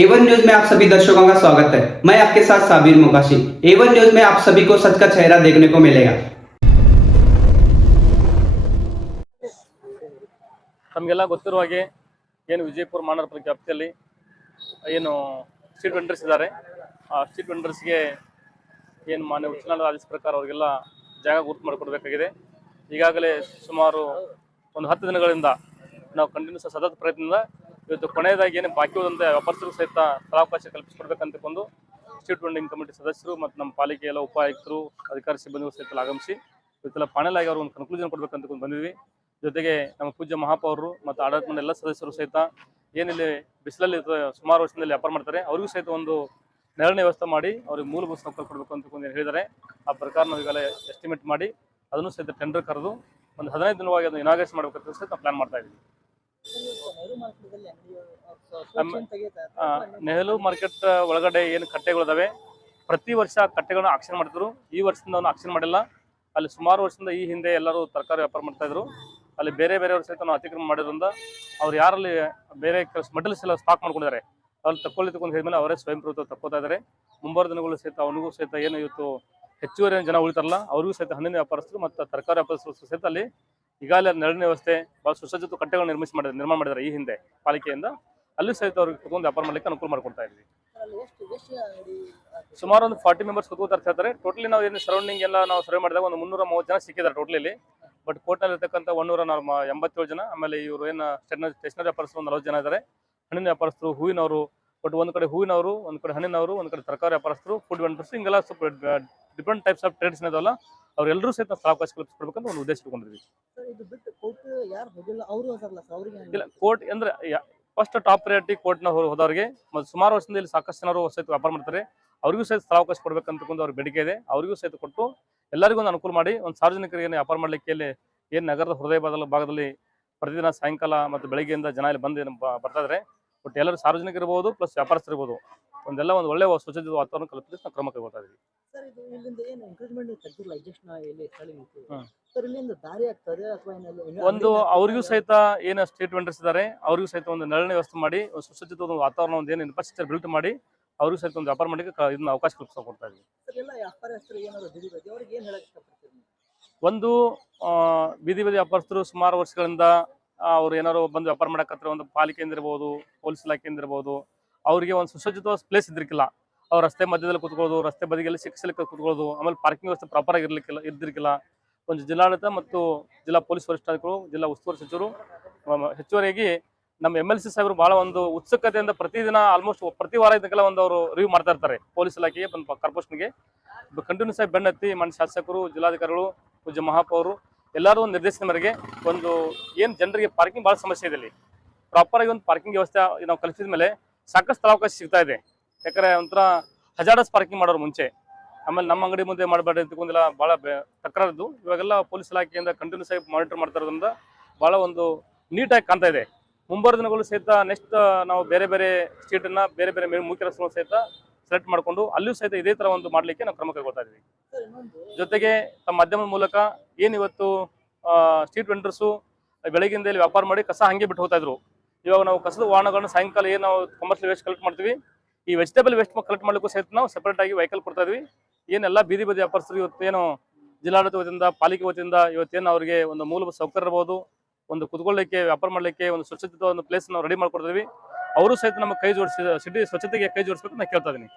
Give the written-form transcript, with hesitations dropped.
Avon news में आप सभी दर्शकों का स्वागत है। मैं आपके साथ साबिर मोकाशी। एवन न्यूज में आप सभी को सच का चेहरा देखने को मिलेगा। ನಮಗೆಲ್ಲ ಗೊತ್ತಿರುವ ಹಾಗೆ ಏನು ವಿಜಯಪುರ ಮಹಾನಗರ ವ್ಯಾಪ್ತಿಯಲ್ಲಿ ಏನು ಸ್ಟ್ರೀಟ್ ವೆಂಡರ್ಸ್ ಇದ್ದಾರೆ. ಆ ಸ್ಟ್ರೀಟ್ ವೆಂಡರ್ಸ್ಗೆ ಏನು ಮಾನ್ಯ ಉಚ್ಚ ನ್ಯಾಯಾಲಯದ ಆದೇಶ ಪ್ರಕಾರ ಅವರಿಗೆಲ್ಲ ಜಾಗ ಗುರುತು ಮಾಡಿಕೊಡಬೇಕಾಗಿದೆ. ಈಗಾಗಲೇ ಸುಮಾರು ಒಂದು 10 ದಿನಗಳಿಂದ ನಾವು ಕಂಟಿನ್ಯೂಸ್ ಸತತ ಪ್ರಯತ್ನದಿಂದ ಇವತ್ತು ಕೊನೆಯದಾಗಿ ಏನು ಬಾಕಿ ಹೋದಂತೆ ವ್ಯಾಪಾರಸ್ಥರು ಸಹಿತ ಸ್ಥಳಾವಕಾಶ ಕಲ್ಪಿಸಿಕೊಡ್ಬೇಕಂತಕೊಂಡು ಸ್ಟ್ರೀಟ್ ವೆಂಡಿಂಗ್ ಕಮಿಟಿ ಸದಸ್ಯರು ಮತ್ತು ನಮ್ಮ ಪಾಲಿಕೆಯ ಉಪಾಯುಕ್ತರು ಅಧಿಕಾರಿ ಸಿಬ್ಬಂದಿಗಳು ಸಹಿತ ಆಗಮಿಸಿ ಇವತ್ತೆಲ್ಲ ಪಾನೆಲ್ ಆಗಿ ಅವರು ಒಂದು ಕನ್ಕ್ಲೂಷನ್ ಕೊಡ್ಬೇಕಂತ ಬಂದಿದ್ವಿ. ಜೊತೆಗೆ ನಮ್ಮ ಪೂಜ್ಯ ಮಹಾಪೌರರು ಮತ್ತು ಆಡಳಿತ ಮಂಡಳಿ ಎಲ್ಲ ಸದಸ್ಯರು ಸಹಿತ ಏನಿಲ್ಲಿ ಬಿಸಿಲಲ್ಲಿ ಸುಮಾರು ವರ್ಷದಲ್ಲಿ ವ್ಯಾಪಾರ ಮಾಡ್ತಾರೆ ಅವರಿಗೂ ಸಹಿತ ಒಂದು ನೆರಳಿನ ವ್ಯವಸ್ಥೆ ಮಾಡಿ ಅವ್ರಿಗೆ ಮೂಲಭೂತ ಸೌಕರ್ಯ ಕೊಡಬೇಕು ಅಂತ ಹೇಳಿದ್ದಾರೆ. ಆ ಪ್ರಕಾರ ನಾವು ಈಗಲೇ ಎಸ್ಟಿಮೇಟ್ ಮಾಡಿ ಅದನ್ನು ಸಹಿತ ಟೆಂಡರ್ ಕರೆದು ಒಂದು 15 ದಿನವಾಗಿ ಅದನ್ನು ಇನಾಗ್ರೇಷನ್ ಮಾಡಬೇಕಂತ ಸಹಿತ ನಾವು ಪ್ಲಾನ್ ಮಾಡ್ತಾ ಇದ್ದೀವಿ. ನೆಹರು ಮಾರ್ಕೆಟ್ ಒಳಗಡೆ ಏನು ಕಟ್ಟೆಗಳಿದಾವೆ ಪ್ರತಿ ವರ್ಷ ಕಟ್ಟೆಗಳನ್ನ ಆಕ್ಷನ್ ಮಾಡ್ತಿದ್ರು. ಈ ವರ್ಷದಿಂದ ಅವನು ಆಕ್ಷನ್ ಮಾಡಿಲ್ಲ. ಅಲ್ಲಿ ಸುಮಾರು ವರ್ಷದಿಂದ ಈ ಹಿಂದೆ ಎಲ್ಲರೂ ತರಕಾರಿ ವ್ಯಾಪಾರ ಮಾಡ್ತಾ ಇದ್ರು. ಅಲ್ಲಿ ಬೇರೆ ಬೇರೆಯವ್ರ ಸಹಿತ ನಾವು ಅತಿಕ್ರಮಣ ಮಾಡೋದ್ರಿಂದ ಅವ್ರು ಯಾರಲ್ಲಿ ಬೇರೆ ಮೆಟಲ್ಸ್ ಎಲ್ಲ ಸ್ಟಾಕ್ ಮಾಡ್ಕೊಂಡಿದ್ದಾರೆ ಅವ್ರು ತಕ್ಕೊಂಡು ಹೇಳಿದ್ಮೇಲೆ ಅವರೇ ಸ್ವಯಂ ಪ್ರೇರಿತ ತಕ್ಕೋತಾ ಇದ್ದಾರೆ. ಮುಂಬರುವ ದಿನಗಳು ಸಹಿತ ಅವನಿಗೂ ಸಹಿತ ಏನು ಇವತ್ತು ಹೆಚ್ಚುವರಿ ಜನ ಉಳಿತಾರಲ್ಲ ಅವ್ರಿಗೂ ಸಹಿತ ಹಣ್ಣಿನ ವ್ಯಾಪಾರಸ್ಥರು ಮತ್ತು ತರಕಾರಿ ವ್ಯಾಪಾರಸ್ಥರು ಸಹಿತ ಅಲ್ಲಿ ಈಗಾಗಲೇ ನೆರಳಿನ ವ್ಯವಸ್ಥೆ ಭಾಳ ಸುಸಜ್ಜಿತ ಕಟ್ಟೆಗಳು ನಿರ್ಮಾಣ ಮಾಡಿದ್ದಾರೆ ಈ ಹಿಂದೆ ಪಾಲಿಕೆಯಿಂದ. ಅಲ್ಲಿ ಸಹಿತ ಅವ್ರಿಗೆ ಕುತ್ಕೊಂಡು ವ್ಯಾಪಾರ ಮಾಡಲಿಕ್ಕೆ ಅನುಕೂಲ ಮಾಡ್ಕೊಡ್ತಾ ಇದ್ವಿ. ಸುಮಾರು ಒಂದು 40 ಮೆಂಬರ್ಸ್ ಕುತ್ಕೋತಾರೆ ಹೇಳ್ತಾರೆ. ಟೋಟಲಿ ನಾವು ಏನು ಸರೌಂಡಿಂಗ್ ಎಲ್ಲ ನಾವು ಸರ್ವೆ ಮಾಡಿದಾಗ ಒಂದು 330 ಜನ ಸಿಕ್ಕಿದ್ದಾರೆ ಟೋಟಲಿ. ಬಟ್ ಕೋರ್ಟ್ನಲ್ಲಿ ಇರ್ತಕ್ಕಂಥ 187 ಜನ. ಆಮೇಲೆ ಇವರು ಏನು ಸ್ಟೇಷನರಿ ವ್ಯಾಪಾರಸ್ಥರು ಒಂದು 40 ಜನ ಇದ್ದಾರೆ. ಹಣ್ಣಿನ ವ್ಯಾಪಾರಸ್ಥರು, ಹೂವಿನವರು, ಬಟ್ ಒಂದು ಕಡೆ ಹೂವಿನವರು, ಒಂದು ಕಡೆ ಹಣ್ಣಿನವರು, ಒಂದು ಕಡೆ ತರಕಾರಿ ವ್ಯಾಪಾರಸ್ಥರು, ಫುಡ್ ವೆಂಡರ್ಸ್, ಹಿಂಗೆಲ್ಲ ಸ್ವಲ್ಪ ಡಿಫ್ರೆಂಟ್ ಟೈಪ್ಸ್ ಆಫ್ ಟ್ರೇಡ್ಸ್ ಇದಾವಲ್ಲ ಅವರೆಲ್ಲರೂ ಸಹಿತ ಸ್ಥಳಾವಕಾಶ ಕಲ್ಪಿಸ್ಕೊಡ್ಬೇಕಂತ ಒಂದು ಉದ್ದೇಶ ಇಟ್ಕೊಂಡಿದ್ವಿ. ಇಲ್ಲ, ಕೋರ್ಟ್ ಅಂದ್ರೆ ಫಸ್ಟ್ ಟಾಪ್ ಪ್ರಯಾರಿಟಿ ಕೋರ್ಟ್ನ ಹೋದವ್ರಿಗೆ ಮತ್ತು ಸುಮಾರು ವರ್ಷದಿಂದ ಇಲ್ಲಿ ಸಾಕಷ್ಟು ಜನರು ಸಹಿತ ವ್ಯಾಪಾರ ಮಾಡ್ತಾರೆ ಅವರಿಗೂ ಸಹಿತ ಸ್ಥಳಾವಕಾಶ ಕೊಡ್ಬೇಕಂತಕೊಂಡು ಅವ್ರ ಬೇಡಿಕೆ ಇದೆ. ಅವರಿಗೂ ಸಹಿತ ಕೊಟ್ಟು ಎಲ್ಲರಿಗೂ ಒಂದು ಅನುಕೂಲ ಮಾಡಿ ಒಂದು ಸಾರ್ವಜನಿಕರಿಗೆ ವ್ಯಾಪಾರ ಮಾಡಲಿಕ್ಕೆ ಇಲ್ಲಿ ಏನು ನಗರದ ಹೃದಯ ಭಾಗದಲ್ಲಿ ಪ್ರತಿದಿನ ಸಾಯಂಕಾಲ ಮತ್ತು ಬೆಳಗ್ಗೆಯಿಂದ ಜನ ಇಲ್ಲಿ ಬಂದು ಬರ್ತಾ ಇದ್ದಾರೆ. ಬಟ್ ಎಲ್ಲರೂ ಸಾರ್ವಜನಿಕರಿರ್ಬೋದು ಪ್ಲಸ್ ವ್ಯಾಪಾರಸ್ಥರಿರ್ಬೋದು ಒಂದು ಒಳ್ಳೆ ಸುಸಜ್ಜಿತ ವಾತಾವರಣ ಕಲ್ಪಿಸಿ ನಾವು ಕ್ರಮ ಕೈಗೊಳ್ತಾ ಇದ್ದೀವಿ. ಒಂದು ಅವ್ರಿಗೂ ಸಹಿತ ಏನು ಸ್ಟ್ರೀಟ್ ವೆಂಡರ್ಸ್ ಇದ್ದಾರೆ ಅವ್ರಿಗೂ ಸಹಿತ ಒಂದು ನೆರಳಿನ ವ್ಯವಸ್ಥೆ ಮಾಡಿ ಸುಸಜ್ಜಿತ ಒಂದು ವಾತಾವರಣ ಒಂದು ಏನು ಇನ್ಫ್ರಾಸ್ಟ್ರಕ್ಚರ್ ಬಿಲ್ಟ್ ಮಾಡಿ ಅವ್ರಿಗೂ ಸಹಿತ ಒಂದು ವ್ಯಾಪಾರ ಮಾಡಲಿಕ್ಕೆ ಇದನ್ನ ಅವಕಾಶ ಕಲ್ಪಿಸ್ಕೊಡ್ತಾ ಇದ್ದೀವಿ. ಒಂದು ಬೀದಿ ವ್ಯಾಪಾರಸ್ಥರು ಸುಮಾರು ವರ್ಷಗಳಿಂದ ಅವ್ರು ಏನಾದ್ರು ಬಂದು ವ್ಯಾಪಾರ ಮಾಡಕತ್ರ ಒಂದು ಪಾಲಿಕೆಯಿಂದ ಇರ್ಬೋದು, ಪೊಲೀಸ್ ಇಲಾಖೆಯಿಂದ ಇರ್ಬೋದು, ಅವರಿಗೆ ಒಂದು ಸುಸಜ್ಜಿತವಾದ ಪ್ಲೇಸ್ ಇದ್ದಿರ್ಕಿಲ್ಲ. ಅವ್ರು ರಸ್ತೆ ಮಧ್ಯದಲ್ಲಿ ಕೂತ್ಕೊಳ್ಳೋದು, ರಸ್ತೆ ಬದಿಗೆಲ್ಲಿ ಶಿಕ್ಷಲಿಕ್ಕೆ ಕೂತ್ಕೊಳ್ಳೋದು, ಆಮೇಲೆ ಪಾರ್ಕಿಂಗ್ ವ್ಯವಸ್ಥೆ ಪ್ರಾಪರ್ ಇದ್ದಿರ್ಕಿಲ್ಲ. ಒಂದು ಜಿಲ್ಲಾಡಳಿತ ಮತ್ತು ಜಿಲ್ಲಾ ಪೊಲೀಸ್ ವರಿಷ್ಠಾಧಿಕಾರಿಗಳು, ಜಿಲ್ಲಾ ಉಸ್ತುವಾರಿ ಸಚಿವರು, ಹೆಚ್ಚುವರಿಯಾಗಿ ನಮ್ಮ MLC ಸಾಹೇಬರು ಬಹಳ ಒಂದು ಉತ್ಸುಕತೆಯಿಂದ ಪ್ರತಿದಿನ ಆಲ್ಮೋಸ್ಟ್ ಪ್ರತಿ ವಾರ ಇದಕ್ಕೆಲ್ಲ ಒಂದು ಅವರು ರಿವ್ಯೂ ಮಾಡ್ತಾ ಇರ್ತಾರೆ. ಪೊಲೀಸ್ ಇಲಾಖೆಗೆ ಕಾರ್ಪೊರೇಷನ್ಗೆ ಕಂಟಿನ್ಯೂಸ್ ಆಗಿ ಬೆನ್ನತ್ತಿ ಮಾನ್ಯ ಶಾಸಕರು, ಜಿಲ್ಲಾಧಿಕಾರಿಗಳು, ಪೂಜ್ಯ ಮಹಾಪೌರರು ಎಲ್ಲರೂ ಒಂದು ನಿರ್ದೇಶನ ಮೇರೆಗೆ ಒಂದು ಏನು ಜನರಿಗೆ ಪಾರ್ಕಿಂಗ್ ಭಾಳ ಸಮಸ್ಯೆ ಇದೆ. ಇಲ್ಲಿ ಪ್ರಾಪರ್ ಆಗಿ ಒಂದು ಪಾರ್ಕಿಂಗ್ ವ್ಯವಸ್ಥೆ ನಾವು ಕಲ್ಪಿಸಿದ ಮೇಲೆ ಸಾಕಷ್ಟು ಸ್ಥಳಾವಕಾಶ ಸಿಗ್ತಾ ಇದೆ. ಯಾಕಂದ್ರೆ ಒಂಥರ ಹಜಾರ್ಡಸ್ ಪಾರ್ಕಿಂಗ್ ಮಾಡೋರು ಮುಂಚೆ, ಆಮೇಲೆ ನಮ್ಮ ಅಂಗಡಿ ಮುಂದೆ ಮಾಡಬೇಡಿ ಅಂತಕೊಂಡೆಲ್ಲ ಭಾಳ ತಕರಾರಿದ್ದು. ಇವಾಗೆಲ್ಲ ಪೊಲೀಸ್ ಇಲಾಖೆಯಿಂದ ಕಂಟಿನ್ಯೂಸ್ ಆಗಿ ಮಾನಿಟರ್ ಮಾಡ್ತಾ ಇರೋದ್ರಿಂದ ಭಾಳ ಒಂದು ನೀಟಾಗಿ ಕಾಣ್ತಾ ಇದೆ. ಮುಂಬರುವ ದಿನಗಳು ಸಹಿತ ನೆಕ್ಸ್ಟ್ ನಾವು ಬೇರೆ ಬೇರೆ ಸ್ಟ್ರೀಟನ್ನು ಬೇರೆ ಬೇರೆ ಮುಖ್ಯ ರಸ್ತೆಗಳು ಸಹಿತ ಸೆಲೆಕ್ಟ್ ಮಾಡಿಕೊಂಡು ಅಲ್ಲಿಯೂ ಸಹಿತ ಇದೇ ಥರ ಒಂದು ಮಾಡಲಿಕ್ಕೆ ನಾವು ಕ್ರಮ ಕೈಗೊಳ್ತಾ ಇದ್ದೀವಿ. ಜೊತೆಗೆ ತಮ್ಮ ಮಾಧ್ಯಮದ ಮೂಲಕ ಏನಿವತ್ತು ಸ್ಟ್ರೀಟ್ ವೆಂಡರ್ಸು ಬೆಳಗ್ಗಿಂದ ಇಲ್ಲಿ ವ್ಯಾಪಾರ ಮಾಡಿ ಕಸ ಹಂಗೆ ಬಿಟ್ಟು ಹೋಗ್ತಾ ಇದ್ರು. ಇವಾಗ ನಾವು ಕಸದ ವಾಹನಗಳನ್ನ ಸಾಯಂಕಾಲ ಏನು ನಾವು ಕಮರ್ಷಿಯಲ್ ವೇಸ್ಟ್ ಕಲೆಕ್ಟ್ ಮಾಡ್ತೀವಿ, ಈ ವೆಜಿಟೇಬಲ್ ವೇಸ್ಟ್ ಕಲೆಕ್ಟ್ ಮಾಡಲಿಕ್ಕೂ ಸಹಿತ ನಾವು ಸೆಪರೇಟ್ ಆಗಿ ವೆಹಿಕಲ್ ಕೊಡ್ತಾ ಇದ್ವಿ. ಏನೆಲ್ಲ ಬೀದಿ ವ್ಯಾಪಾರಸ್ಥರು ಇವತ್ತೇನು ಜಿಲ್ಲಾಡಳಿತ ವತಿಯಿಂದ, ಪಾಲಿಕೆ ವತಿಯಿಂದ ಇವತ್ತೇನು ಅವರಿಗೆ ಒಂದು ಮೂಲಭೂತ ಸೌಕರ್ಯ ಇರ್ಬೋದು, ಒಂದು ಕುತ್ಕೊಳ್ಳಿಕ್ಕೆ ವ್ಯಾಪಾರ ಮಾಡಲಿಕ್ಕೆ ಒಂದು ಸುಸಜ್ಜಿತ ಒಂದು ಪ್ಲೇಸ್ ನಾವು ರೆಡಿ ಮಾಡ್ಕೊಡ್ತೀವಿ. ಅವರು ಸಹಿತ ನಮ್ಮ ಕೈ ಜೋಡಿಸಿ ಸಿಟಿ ಸ್ವಚ್ಛತೆಗೆ ಕೈ ಜೋಡಿಸ್ಬೇಕು ನಾನು ಕೇಳ್ತಾ ಇದ್ದೀನಿ.